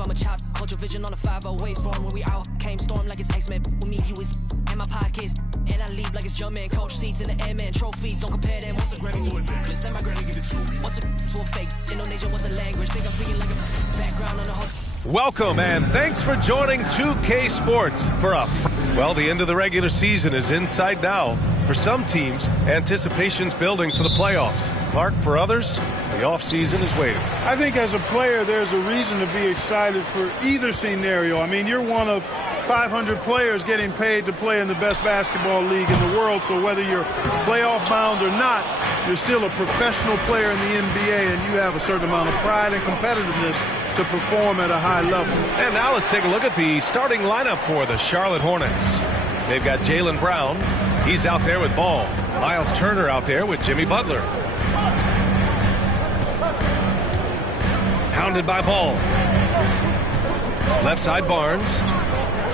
up, I'm a chop. Culture vision on the 508 form. When we out, came storm like it's X-Men. With me, you is in my pockets. And I leave like it's Jumpman. Coach seats in the airman. Trophies, don't compare them. What's a Grammy to a necklace? Send my granny, give it to me. What's a to a fake? Indonesia was a language. Think I'm speaking like a background on the whole. Welcome and thanks for joining 2K Sports for well, the end of the regular season is in sight now. For some teams, anticipation's building for the playoffs. Clark, for others, the offseason is waiting. I think as a player, there's a reason to be excited for either scenario. I mean, you're one of 500 players getting paid to play in the best basketball league in the world, so whether you're playoff bound or not, you're still a professional player in the NBA, and you have a certain amount of pride and competitiveness to perform at a high level. And now let's take a look at the starting lineup for the Charlotte Hornets. They've got Jaylen Brown. He's out there with Ball. Miles Turner out there with Jimmy Butler. Hounded by Ball. Left side Barnes.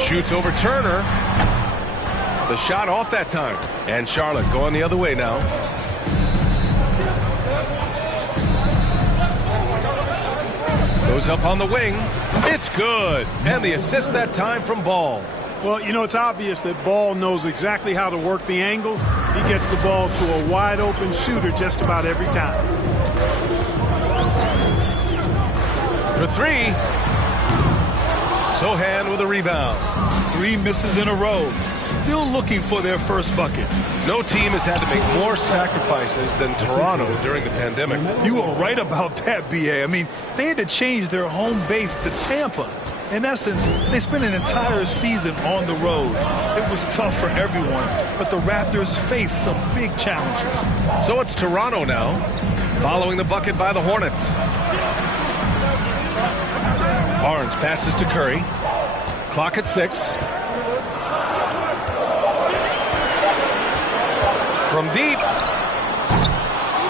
Shoots over Turner. The shot off that time. And Charlotte going the other way now. Goes up on the wing. It's good. And the assist that time from Ball. Well, you know, it's obvious that Ball knows exactly how to work the angles. He gets the ball to a wide-open shooter just about every time. For three. Sohan with a rebound. 3 misses in a row. Still looking for their first bucket. No team has had to make more sacrifices than Toronto during the pandemic. You were right about that, B.A. I mean, they had to change their home base to Tampa. In essence, they spent an entire season on the road. It was tough for everyone, but the Raptors faced some big challenges. So it's Toronto now, following the bucket by the Hornets. Barnes passes to Curry. Clock at 6. From deep.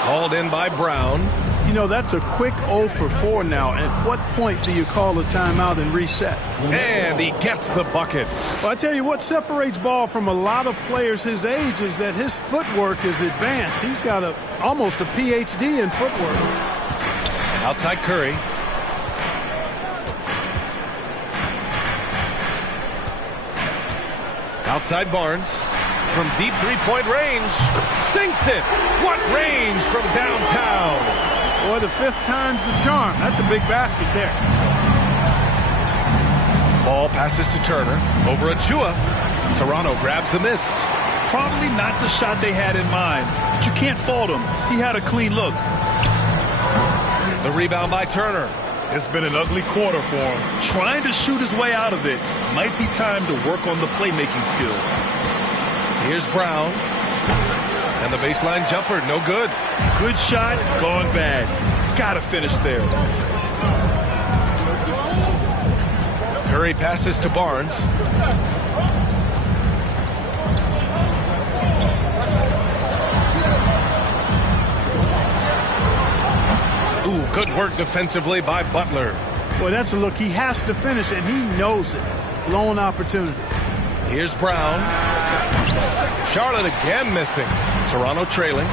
Hauled in by Brown. You know, that's a quick 0 for 4 now. At what point do you call a timeout and reset? And he gets the bucket. Well, I tell you what separates Ball from a lot of players his age is that his footwork is advanced. He's got almost a PhD in footwork. Outside Curry. Outside Barnes. From deep three-point range. Sinks it. What range from downtown. Boy, the 5th time's the charm. That's a big basket there. Ball passes to Turner. Over Achua. Toronto grabs the miss. Probably not the shot they had in mind, but you can't fault him. He had a clean look. The rebound by Turner. It's been an ugly quarter for him. Trying to shoot his way out of it. Might be time to work on the playmaking skills. Here's Brown. And the baseline jumper, no good. Good shot, gone bad. Gotta finish there. Curry passes to Barnes. Ooh, good work defensively by Butler. Boy, that's a look. He has to finish, and he knows it. Blown opportunity. Here's Brown. Charlotte again missing. Toronto trailing.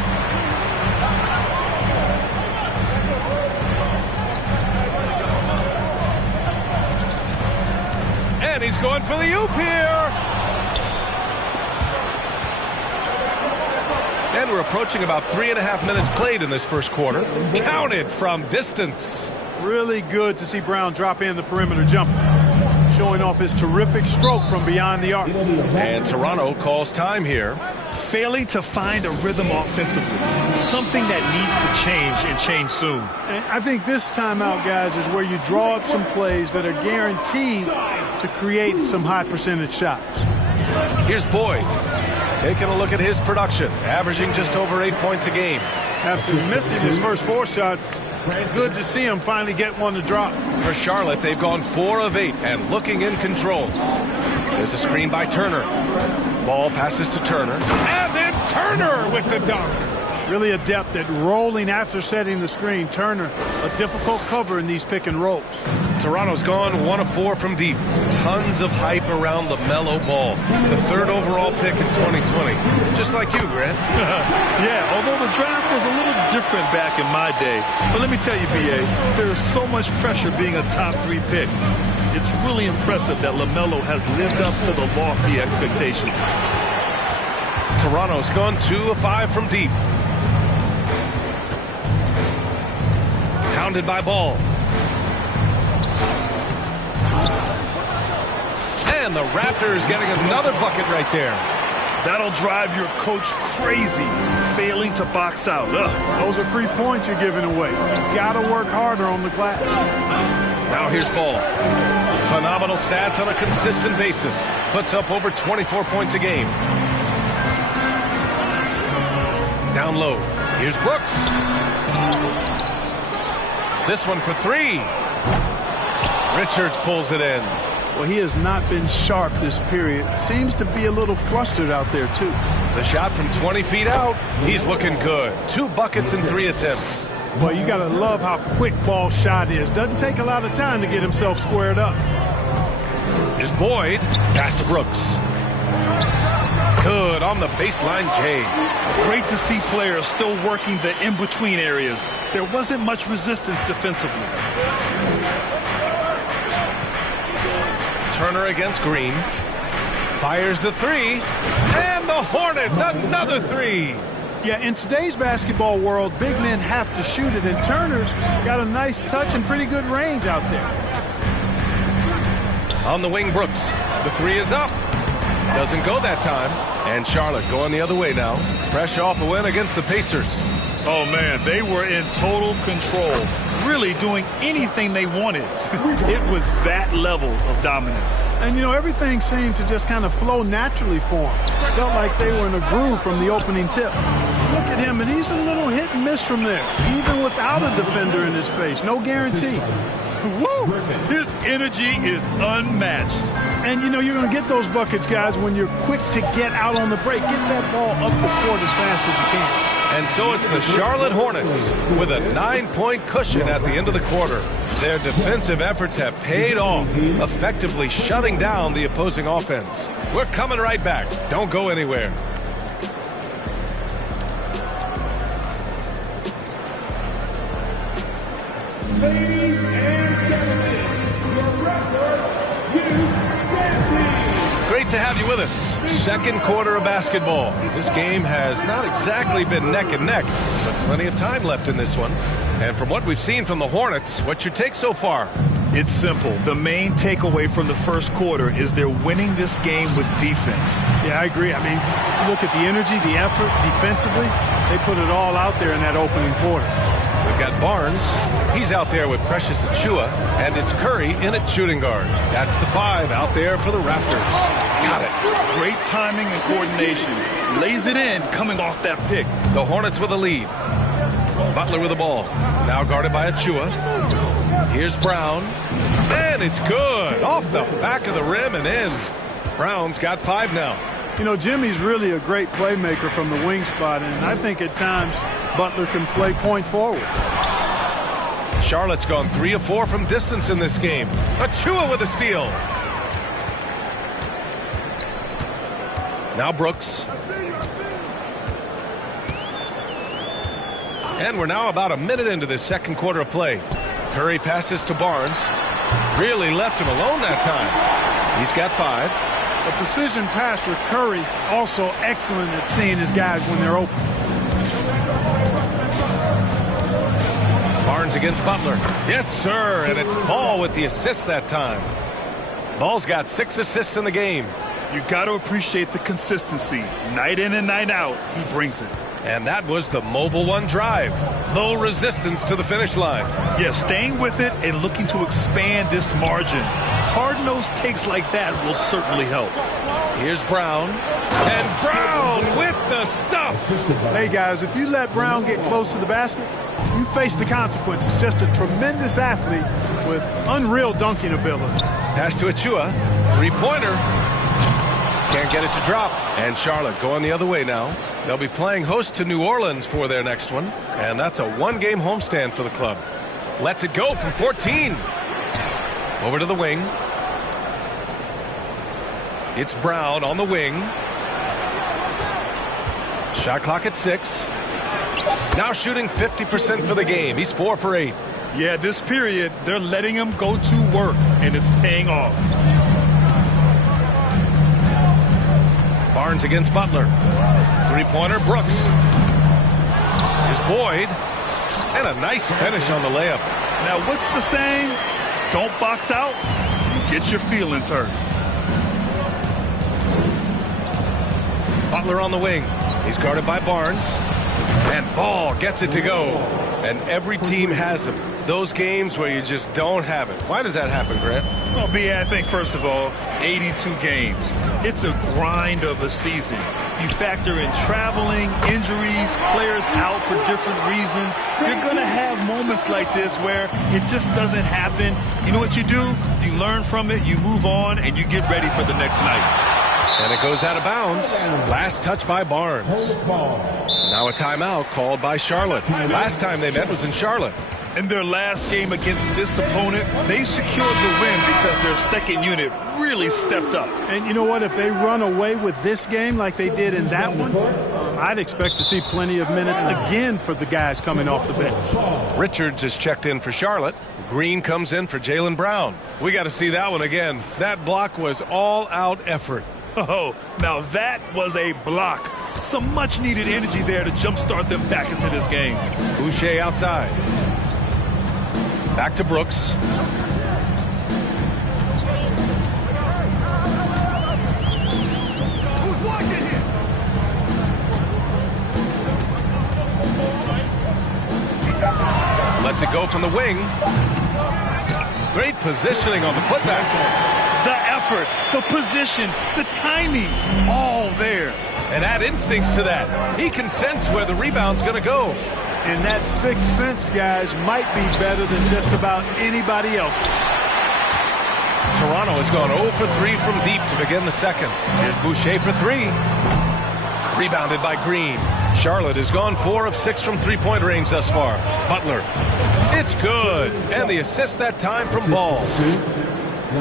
And he's going for the oop here. And we're approaching about 3.5 minutes played in this first quarter. Counted from distance. Really good to see Brown drop in the perimeter jumper. Showing off his terrific stroke from beyond the arc. And Toronto calls time here. Failing to find a rhythm offensively. Something that needs to change and change soon. And I think this timeout, guys, is where you draw up some plays that are guaranteed to create some high percentage shots. Here's Boyd. Taking a look at his production. Averaging just over 8 points a game. After missing his first 4 shots, good to see him finally get one to drop. For Charlotte, they've gone 4 of 8 and looking in control. There's a screen by Turner. Ball passes to Turner. And then Turner with the dunk. Really adept at rolling after setting the screen. Turner, a difficult cover in these pick and rolls. Toronto's gone 1 of 4 from deep. Tons of hype around LaMelo Ball, the 3rd overall pick in 2020. Just like you, Grant. Yeah, although the draft was a little different back in my day. But let me tell you, B.A., there is so much pressure being a top 3 pick. It's really impressive that LaMelo has lived up to the lofty expectations. Toronto's gone 2 of 5 from deep. Pounded by Ball. And the Raptors getting another bucket right there. That'll drive your coach crazy, failing to box out. Those are free points you're giving away. You got to work harder on the glass. Now here's Ball. Phenomenal stats on a consistent basis. Puts up over 24 points a game. Down low. Here's Brooks. This one for 3. Richards pulls it in. Well, he has not been sharp this period. Seems to be a little flustered out there, too. The shot from 20 feet out. He's looking good. 2 buckets in 3 attempts. Well, you got to love how quick Ball's shot is. Doesn't take a lot of time to get himself squared up. Here's Boyd. Pass to Brooks. Good on the baseline, Jay. Great to see players still working the in-between areas. There wasn't much resistance defensively. Turner against Green. Fires the 3. And the Hornets, another 3. Yeah, in today's basketball world, big men have to shoot it, and Turner's got a nice touch and pretty good range out there. On the wing, Brooks. The 3 is up. Doesn't go that time. And Charlotte going the other way now. Fresh off a win against the Pacers. Oh, man, they were in total control. Really doing anything they wanted. It was that level of dominance. And, you know, everything seemed to just kind of flow naturally for them. Felt like they were in a groove from the opening tip. Look at him, and he's a little hit and miss from there, even without a defender in his face. No guarantee. Woo! His energy is unmatched. And, you know, you're going to get those buckets, guys, when you're quick to get out on the break. Get that ball up the court as fast as you can. And so it's the Charlotte Hornets with a 9-point cushion at the end of the quarter. Their defensive efforts have paid off, effectively shutting down the opposing offense. We're coming right back. Don't go anywhere. Ladies and gentlemen, your Raptors, Great to have you with us. Second quarter of basketball. This game has not exactly been neck and neck, but plenty of time left in this one. And from what we've seen from the Hornets, what's your take so far? It's simple. The main takeaway from the first quarter is they're winning this game with defense. Yeah, I agree. I mean, look at the energy, the effort defensively. They put it all out there in that opening quarter. We've got Barnes. He's out there with Precious Achiuwa, and it's Curry in at shooting guard. That's the 5 out there for the Raptors. Got it. Great timing and coordination. Lays it in coming off that pick. The Hornets with the lead. Butler with the ball. Now guarded by Achiuwa. Here's Brown. And it's good. Off the back of the rim and in. Brown's got 5 now. You know, Jimmy's really a great playmaker from the wing spot, and I think at times Butler can play point forward. Charlotte's gone 3 of 4 from distance in this game. Achiuwa with a steal. Now Brooks. And we're now about a minute into this second quarter of play. Curry passes to Barnes. Really left him alone that time. He's got 5. A precision passer, Curry, also excellent at seeing his guys when they're open. Barnes against Butler. Yes, sir. And it's Ball with the assist that time. Ball's got 6 assists in the game. You got to appreciate the consistency. Night in and night out, he brings it. And that was the Mobile One drive. Low resistance to the finish line. Yeah, staying with it and looking to expand this margin. Hard-nosed takes like that will certainly help. Here's Brown. And Brown with the stuff. Hey, guys, if you let Brown get close to the basket, you face the consequences. Just a tremendous athlete with unreal dunking ability. Pass to Achiuwa. 3-pointer. Can't get it to drop. And Charlotte going the other way now. They'll be playing host to New Orleans for their next one. And that's a 1-game homestand for the club. Lets it go from 14. Over to the wing. It's Brown on the wing. Shot clock at 6. Now shooting 50% for the game. He's 4 for 8. Yeah, this period, they're letting him go to work, and it's paying off. Barnes against Butler. Three-pointer, Brooks. Here's Boyd. And a nice finish on the layup. Now, what's the saying? Don't box out, get your feelings hurt. Butler on the wing. He's guarded by Barnes. And Ball gets it to go. And every team has them. Those games where you just don't have it. Why does that happen, Grant? Well, B.A., I think, first of all, 82 games. It's a grind of a season. You factor in traveling, injuries, players out for different reasons. You're going to have moments like this where it just doesn't happen. You know what you do? You learn from it, you move on, and you get ready for the next night. And it goes out of bounds. Last touch by Barnes. Now a timeout called by Charlotte. Last time they met was in Charlotte. In their last game against this opponent, they secured the win because their second unit really stepped up. And you know what? If they run away with this game like they did in that one, I'd expect to see plenty of minutes again for the guys coming off the bench. Richards is checked in for Charlotte. Green comes in for Jaylen Brown. We got to see that one again. That block was all-out effort. Oh, now that was a block. Some much-needed energy there to jumpstart them back into this game. Boucher outside. Back to Brooks. Who's watching here? Lets it go from the wing. Great positioning on the putback. The effort, the position, the timing, all there. And add instincts to that. He can sense where the rebound's going to go. And that sixth sense, guys, might be better than just about anybody else. Toronto has gone 0 for 3 from deep to begin the second. Here's Boucher for 3. Rebounded by Green. Charlotte has gone 4 of 6 from three-point range thus far. Butler. It's good. And the assist that time from Ball.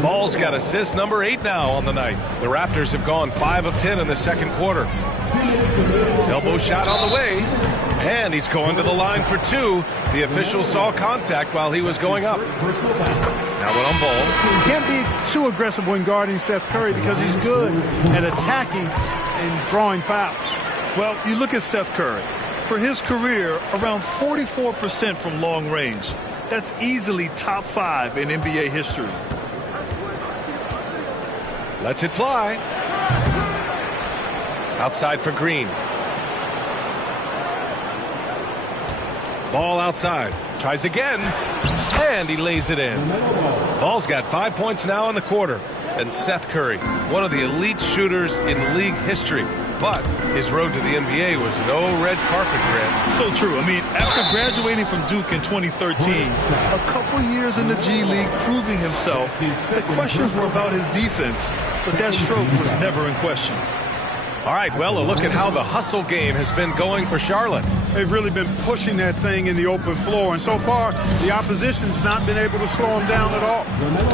Ball's got assist number 8 now on the night. The Raptors have gone 5 of 10 in the second quarter. Elbow shot on the way. And he's going to the line for 2. The official saw contact while he was going up. Now one on Ball. You can't be too aggressive when guarding Seth Curry because he's good at attacking and drawing fouls. Well, you look at Seth Curry. For his career, around 44% from long range. That's easily top 5 in NBA history. Lets it fly. Outside for Green. Ball outside. Tries again. And he lays it in. Ball's got 5 points now in the quarter. And Seth Curry, one of the elite shooters in league history. But his road to the NBA was no red carpet, Grant. So true. I mean, after graduating from Duke in 2013, a couple years in the G League proving himself, the questions were about his defense, but that stroke was never in question. All right, well, a look at how the hustle game has been going for Charlotte. They've really been pushing that thing in the open floor, and so far, the opposition's not been able to slow them down at all.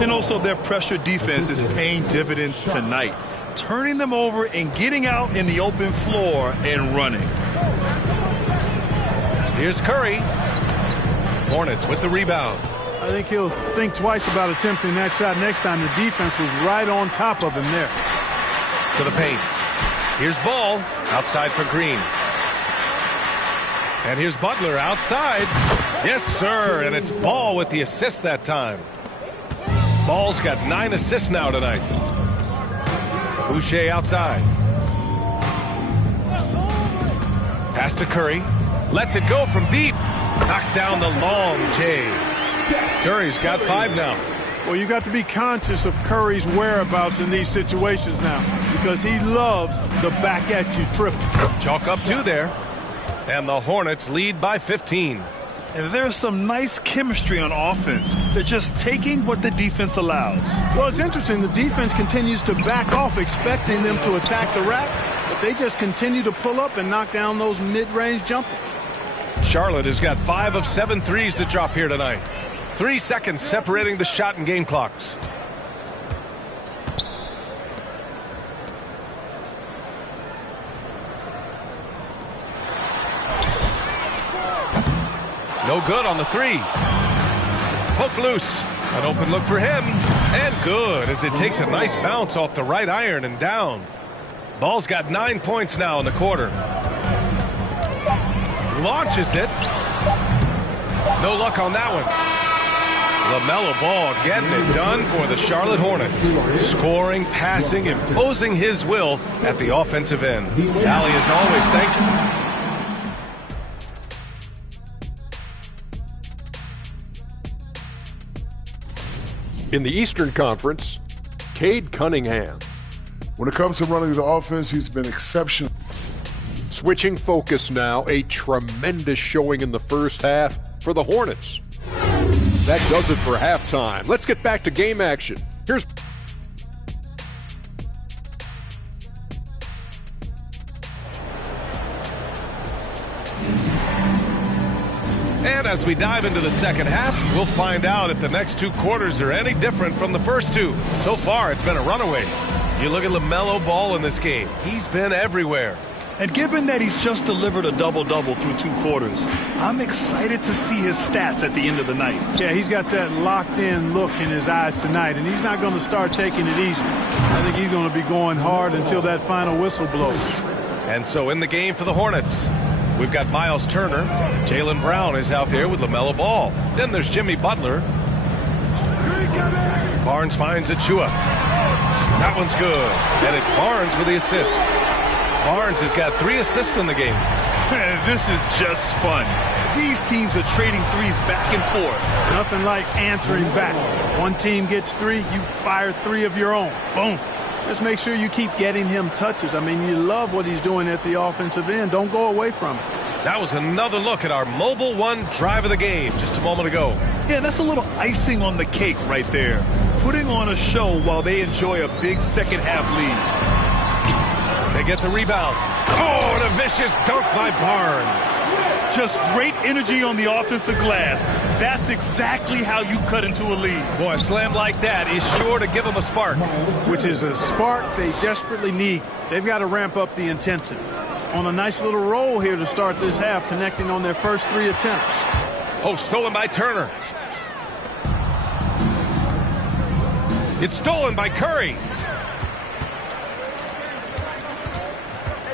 And also, their pressure defense is paying dividends tonight, turning them over and getting out in the open floor and running. Here's Curry. Hornets with the rebound. I think he'll think twice about attempting that shot next time. The defense was right on top of him there. To the paint. Here's Ball outside for Green. And here's Butler outside. Yes, sir. And it's Ball with the assist that time. Ball's got 9 assists now tonight. Boucher outside. Pass to Curry. Lets it go from deep. Knocks down the long J. Curry's got 5 now. Well, you got to be conscious of Curry's whereabouts in these situations now because he loves the back-at-you triple. Chalk up 2 there. And the Hornets lead by 15. And there's some nice chemistry on offense. They're just taking what the defense allows. Well, it's interesting. The defense continues to back off, expecting them to attack the rack, but they just continue to pull up and knock down those mid-range jumpers. Charlotte has got 5 of 7 threes to drop here tonight. 3 seconds separating the shot and game clocks. No good on the 3. Poke loose. An open look for him. And good as it takes a nice bounce off the right iron and down. Ball's got 9 points now in the quarter. Launches it. No luck on that one. LaMelo Ball getting it done for the Charlotte Hornets. Scoring, passing, imposing his will at the offensive end. Allie, as always, thank you. In the Eastern Conference, Cade Cunningham. When it comes to running the offense, he's been exceptional. Switching focus now, a tremendous showing in the first half for the Hornets. That does it for halftime. Let's get back to game action. Here's... And as we dive into the second half, we'll find out if the next 2 quarters are any different from the first 2. So far, it's been a runaway. You look at LaMelo Ball in this game. He's been everywhere. And given that he's just delivered a double-double through 2 quarters, I'm excited to see his stats at the end of the night. Yeah, he's got that locked-in look in his eyes tonight, and he's not going to start taking it easy. I think he's going to be going hard until that final whistle blows. And so in the game for the Hornets, we've got Miles Turner. Jaylen Brown is out there with LaMelo Ball. Then there's Jimmy Butler. Barnes finds Achua. That one's good. And it's Barnes with the assist. Barnes has got 3 assists in the game. This is just fun. These teams are trading threes back and forth. Nothing like answering back. One team gets 3, you fire 3 of your own. Boom. Just make sure you keep getting him touches. I mean, you love what he's doing at the offensive end. Don't go away from it. That was another look at our Mobile One drive of the game just a moment ago. Yeah, that's a little icing on the cake right there. Putting on a show while they enjoy a big second half lead. They get the rebound. Oh, and a vicious dunk by Barnes. Just great energy on the offensive glass. That's exactly how you cut into a lead. Boy, a slam like that is sure to give them a spark. Which is a spark they desperately need. They've got to ramp up the intensity. On a nice little roll here to start this half, connecting on their first 3 attempts. Oh, stolen by Turner. It's stolen by Curry.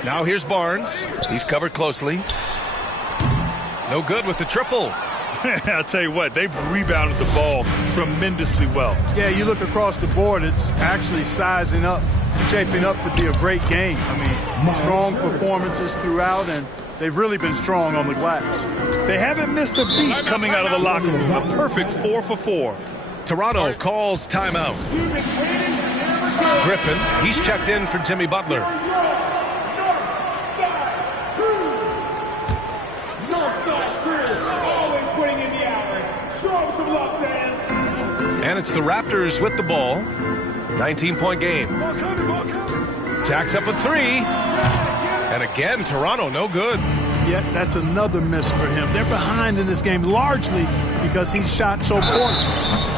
Now here's Barnes. He's covered closely. No good with the triple. I'll tell you what, they've rebounded the ball tremendously well. Yeah, you look across the board, it's actually sizing up, shaping up to be a great game. I mean, strong performances throughout, and they've really been strong on the glass. They haven't missed a beat coming out of the locker room. A perfect 4 for 4. Toronto calls timeout. Griffin, he's checked in for Jimmy Butler. And it's the Raptors with the ball. 19-point game. Jacks up a 3. And again, Toronto, no good. Yeah, that's another miss for him. They're behind in this game largely because he shot so poorly.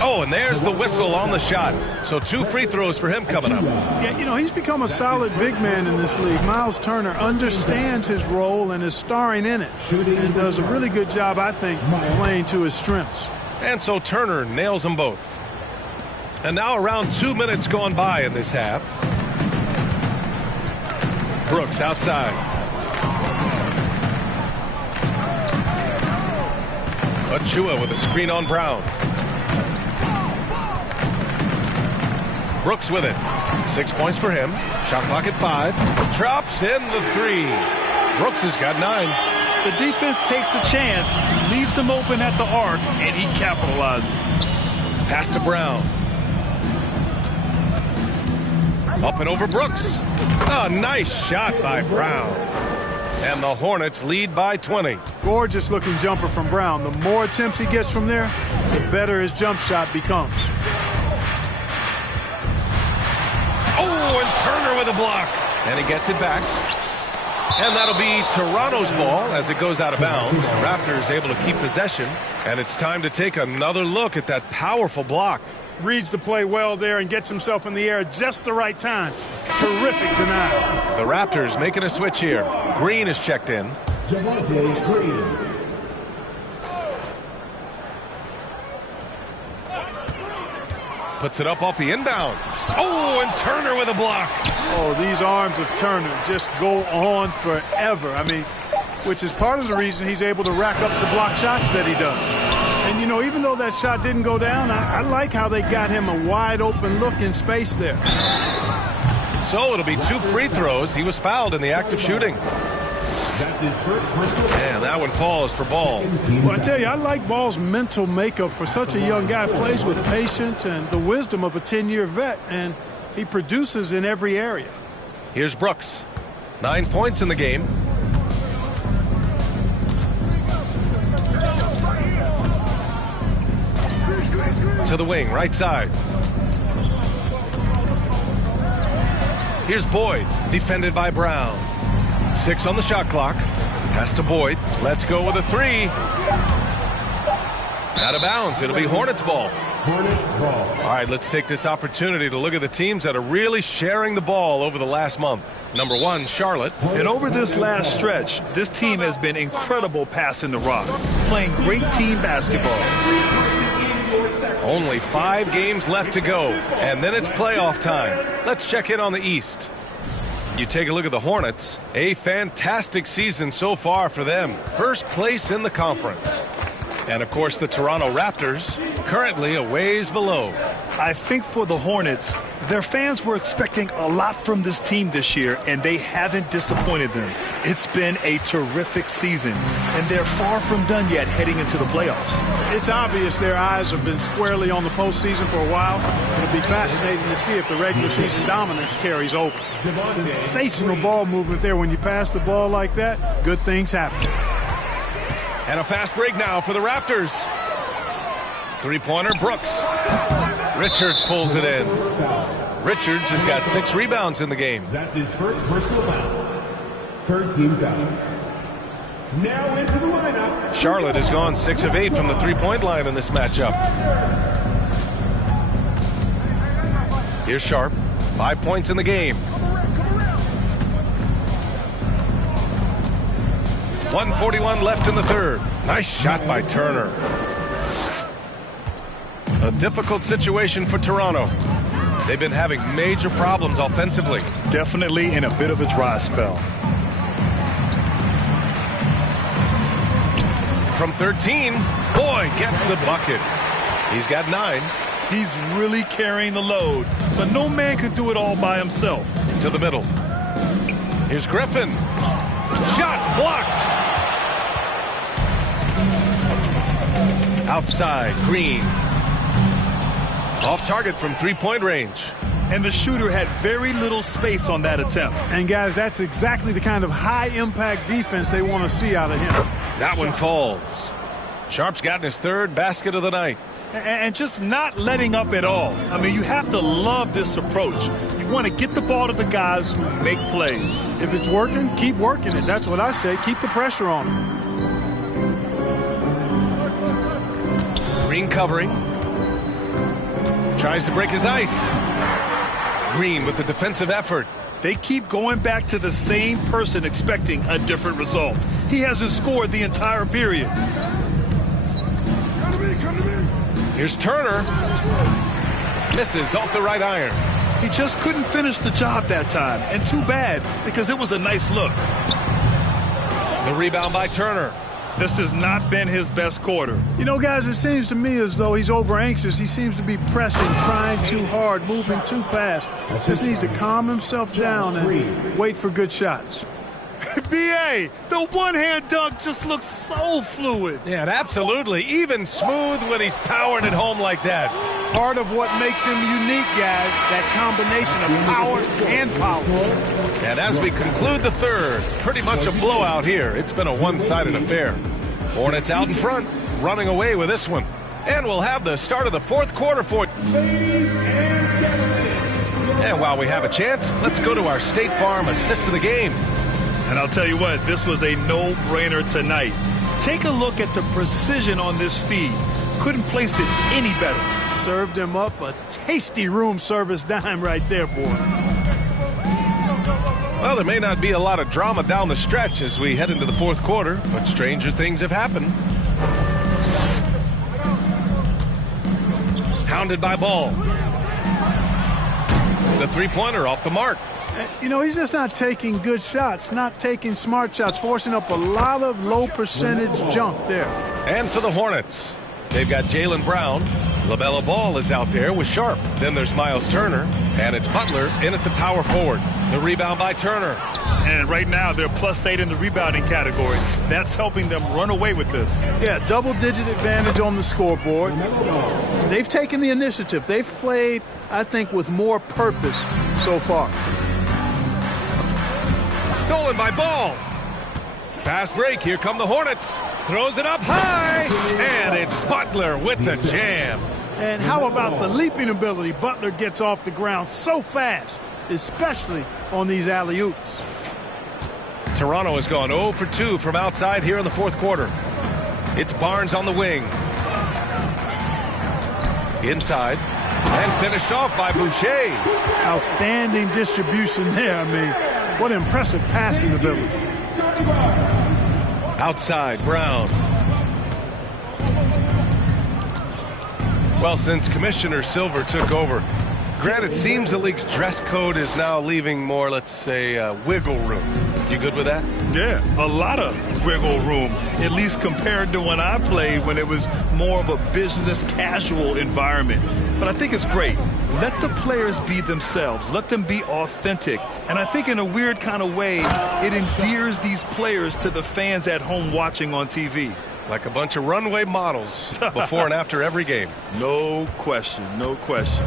Oh, and there's the whistle on the shot. So 2 free throws for him coming up. Yeah, you know, he's become a solid big man in this league. Miles Turner understands his role and is starring in it. And does a really good job, I think, playing to his strengths. And so Turner nails them both. And now around 2 minutes gone by in this half. Brooks outside. Achua with a screen on Brown. Brooks with it. 6 points for him. Shot clock at 5. Drops in the 3. Brooks has got 9. The defense takes a chance, leaves him open at the arc, and he capitalizes. Pass to Brown. Up and over Brooks. A nice shot by Brown. And the Hornets lead by 20. Gorgeous looking jumper from Brown. The more attempts he gets from there, the better his jump shot becomes. Oh, and Turner with a block. And he gets it back. And that'll be Toronto's ball as it goes out of bounds. Raptors able to keep possession. And it's time to take another look at that powerful block. Reads the play well there and gets himself in the air at just the right time. Terrific denial. The Raptors making a switch here. Green is checked in. Javonte Green. Puts it up off the inbound. Oh, and Turner with a block. Oh, these arms of Turner just go on forever. I mean, which is part of the reason he's able to rack up the block shots that he does. And, you know, even though that shot didn't go down, I like how they got him a wide open look in space there. So it'll be 2 free throws. He was fouled in the act of shooting. That's his first personal. And that one falls for Ball. Well, I tell you, I like Ball's mental makeup for such a young guy. Plays with patience and the wisdom of a 10-year vet, and he produces in every area. Here's Brooks. 9 points in the game. To the wing, right side. Here's Boyd, defended by Brown. 6 on the shot clock. Pass to Boyd. Let's go with a 3. Out of bounds. It'll be Hornets ball. Hornets ball. All right, let's take this opportunity to look at the teams that are really sharing the ball over the last month. Number 1, Charlotte. And over this last stretch, this team has been incredible passing the rock, playing great team basketball. Only 5 games left to go, and then it's playoff time. Let's check in on the East. You take a look at the Hornets. A fantastic season so far for them. First place in the conference. And, of course, the Toronto Raptors, currently a ways below. I think for the Hornets, their fans were expecting a lot from this team this year, and they haven't disappointed them. It's been a terrific season, and they're far from done yet heading into the playoffs. It's obvious their eyes have been squarely on the postseason for a while. It'll be fascinating to see if the regular season dominance carries over. Sensational ball movement there. When you pass the ball like that, good things happen. And a fast break now for the Raptors. 3-pointer, Brooks. Richards pulls it in. Richards has got 6 rebounds in the game. That's his first personal foul. 13 foul. Now into the lineup. Charlotte has gone 6 of 8 from the 3-point line in this matchup. Here's Sharp. 5 points in the game. 1:41 left in the third. Nice shot by Turner. A difficult situation for Toronto. They've been having major problems offensively. Definitely in a bit of a dry spell. From 13, Boyd gets the bucket. He's got 9. He's really carrying the load, but no man can do it all by himself. To the middle. Here's Griffin. Shots blocked. Outside, Green. Off target from 3-point range. And the shooter had very little space on that attempt. And, guys, that's exactly the kind of high-impact defense they want to see out of him. That one falls. Sharp's gotten his 3rd basket of the night. And just not letting up at all. I mean, you have to love this approach. You want to get the ball to the guys who make plays. If it's working, keep working it. That's what I say. Keep the pressure on him. Green covering. Tries to break his ice. Green with the defensive effort. They keep going back to the same person expecting a different result. He hasn't scored the entire period. Here's Turner. Misses off the right iron. He just couldn't finish the job that time. And too bad, because it was a nice look. The rebound by Turner. This has not been his best quarter. You know, guys, it seems to me as though he's over anxious. He seems to be pressing, trying too hard, moving too fast. Just needs to calm himself down and wait for good shots. B.A., the one-hand dunk just looks so fluid. Yeah, absolutely. Even smooth when he's powering it home like that. Part of what makes him unique, guys, that combination of power and power. And as we conclude the third, pretty much a blowout here. It's been a one-sided affair. Hornets out in front, running away with this one. And we'll have the start of the 4th quarter for... And while we have a chance, let's go to our State Farm assist of the game. And I'll tell you what, this was a no-brainer tonight. Take a look at the precision on this feed. Couldn't place it any better. Served him up a tasty room service dime right there, boy. Well, there may not be a lot of drama down the stretch as we head into the fourth quarter, but stranger things have happened. Hounded by Ball. The three-pointer off the mark. You know, he's just not taking good shots, not taking smart shots, forcing up a lot of low percentage junk there. And for the Hornets, they've got Jaylen Brown. LaMelo Ball is out there with Sharp. Then there's Miles Turner, and it's Butler in at the power forward. The rebound by Turner. And right now they're +8 in the rebounding category. That's helping them run away with this. Yeah, double-digit advantage on the scoreboard. They've taken the initiative. They've played, I think, with more purpose so far. Stolen by Ball. Fast break. Here come the Hornets. Throws it up high. And it's Butler with the jam. And how about the leaping ability? Butler gets off the ground so fast, especially on these alley-oops. Toronto has gone 0 for 2 from outside here in the fourth quarter. It's Barnes on the wing. Inside. And finished off by Boucher. Outstanding distribution there. I mean, what impressive passing ability. Outside, Brown. Well, since Commissioner Silver took over, Grant, it seems the league's dress code is now leaving more, let's say, wiggle room. You good with that? Yeah, a lot of wiggle room, at least compared to when I played, when it was more of a business casual environment. But I think it's great. Let the players be themselves. Let them be authentic. And I think in a weird kind of way, it endears these players to the fans at home watching on TV. Like a bunch of runway models before and after every game. No question, no question.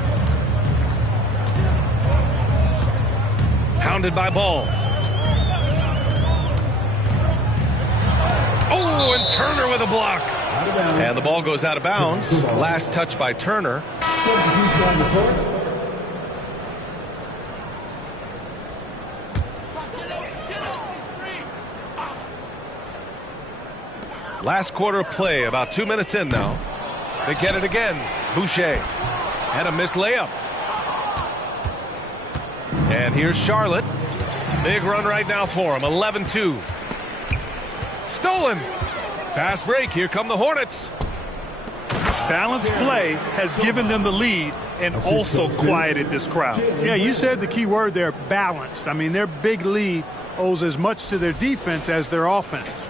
Hounded by Ball. Oh, and Turner with a block. And the ball goes out of bounds. Last touch by Turner. Last quarter of play, about 2 minutes in now. They get it again. Boucher. And a missed layup. And here's Charlotte. Big run right now for him. 11-2. Stolen. Fast break. Here come the Hornets. Balanced play has given them the lead and also quieted this crowd. Yeah, you said the key word there, balanced. I mean, their big lead owes as much to their defense as their offense.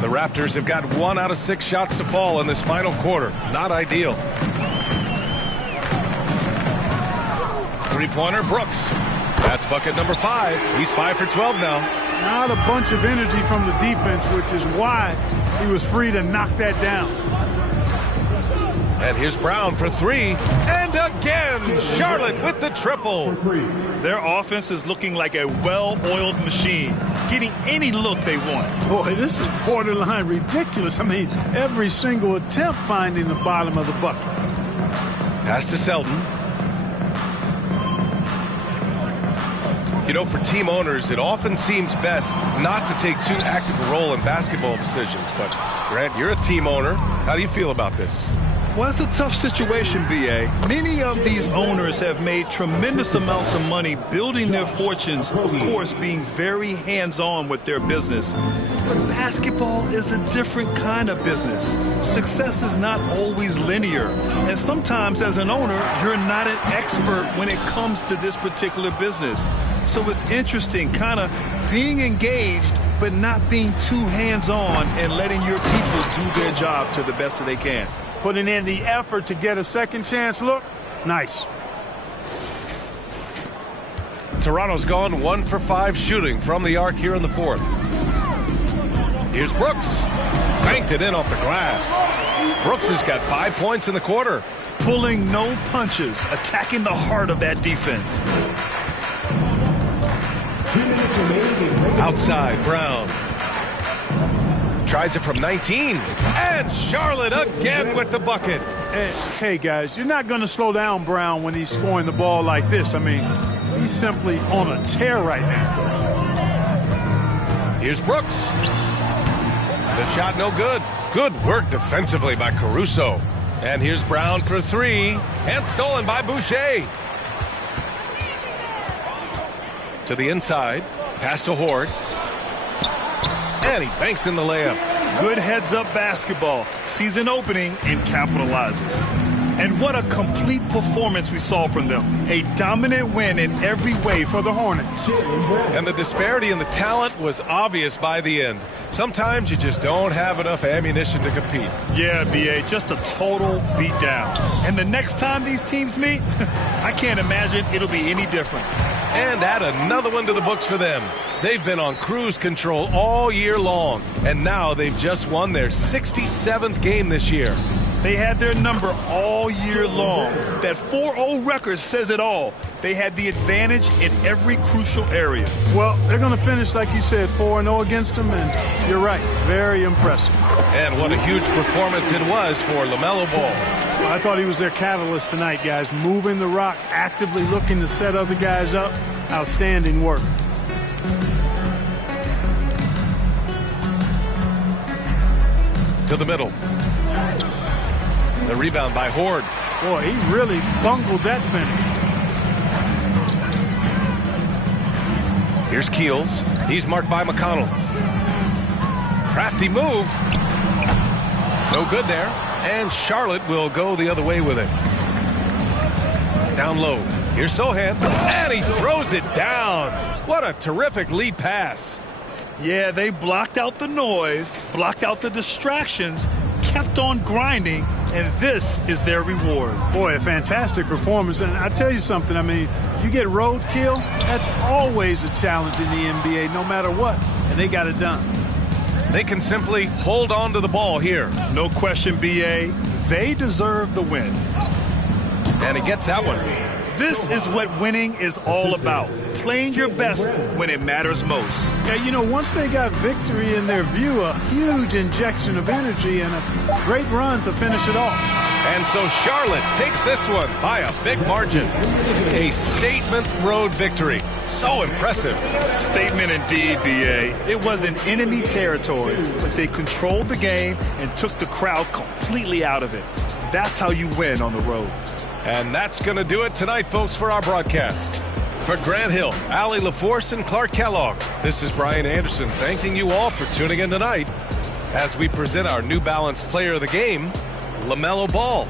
The Raptors have got 1 out of 6 shots to fall in this final quarter. Not ideal. Three-pointer, Brooks. That's bucket number 5. He's 5 for 12 now. Not a bunch of energy from the defense, which is why he was free to knock that down. And here's Brown for 3. And again, Charlotte with the triple. Their offense is looking like a well-oiled machine, getting any look they want. Boy, this is borderline ridiculous. I mean, every single attempt finding the bottom of the bucket. Pass to Selden. You know, for team owners, it often seems best not to take too active a role in basketball decisions. But, Grant, you're a team owner. How do you feel about this? Well, it's a tough situation, B.A. Many of these owners have made tremendous amounts of money building their fortunes, of course, being very hands-on with their business. But basketball is a different kind of business. Success is not always linear. And sometimes, as an owner, you're not an expert when it comes to this particular business. So it's interesting, kind of being engaged, but not being too hands-on and letting your people do their job to the best that they can. Putting in the effort to get a second chance look. Nice. Toronto's gone 1 for 5 shooting from the arc here in the fourth. Here's Brooks. Banked it in off the glass. Brooks has got 5 points in the quarter. Pulling no punches, attacking the heart of that defense. Outside, Brown. Tries it from 19. And Charlotte again with the bucket. Hey, guys, you're not going to slow down Brown when he's scoring the ball like this. I mean, he's simply on a tear right now. Here's Brooks. The shot no good. Good work defensively by Caruso. And here's Brown for three. And stolen by Boucher. To the inside. Pass to Horde. And he banks in the layup. Good heads-up basketball. Sees an opening and capitalizes. And what a complete performance we saw from them. A dominant win in every way for the Hornets. And the disparity in the talent was obvious by the end. Sometimes you just don't have enough ammunition to compete. Yeah, B.A., just a total beatdown. And the next time these teams meet, I can't imagine it'll be any different. And add another one to the books for them. They've been on cruise control all year long, and now they've just won their 67th game this year. They had their number all year long. That 4-0 record says it all. They had the advantage in every crucial area. Well, they're going to finish, like you said, 4-0 against them, and you're right, very impressive. And what a huge performance it was for LaMelo Ball. Well, I thought he was their catalyst tonight, guys. Moving the rock, actively looking to set other guys up. Outstanding work. To the middle. The rebound by Horde. Boy, he really bungled that finish. Here's Keels. He's marked by McConnell. Crafty move. No good there. And Charlotte will go the other way with it. Down low. Here's Sohan. And he throws it down. What a terrific lead pass. Yeah, they blocked out the noise, blocked out the distractions, kept on grinding, and this is their reward. Boy, a fantastic performance. And I tell you something, I mean, you get roadkill, that's always a challenge in the NBA, no matter what. And they got it done. They can simply hold on to the ball here. No question, B.A. They deserve the win. And he gets that one. This is what winning is all about. Playing your best when it matters most. Yeah, you know, once they got victory in their view, a huge injection of energy and a great run to finish it off. And so Charlotte takes this one by a big margin. A statement road victory. So impressive. Statement indeed, B.A. It was in enemy territory, but they controlled the game and took the crowd completely out of it. That's how you win on the road. And that's going to do it tonight, folks, for our broadcast. For Grant Hill, Allie LaForce, and Clark Kellogg, this is Brian Anderson thanking you all for tuning in tonight as we present our New Balance Player of the Game, LaMelo Ball.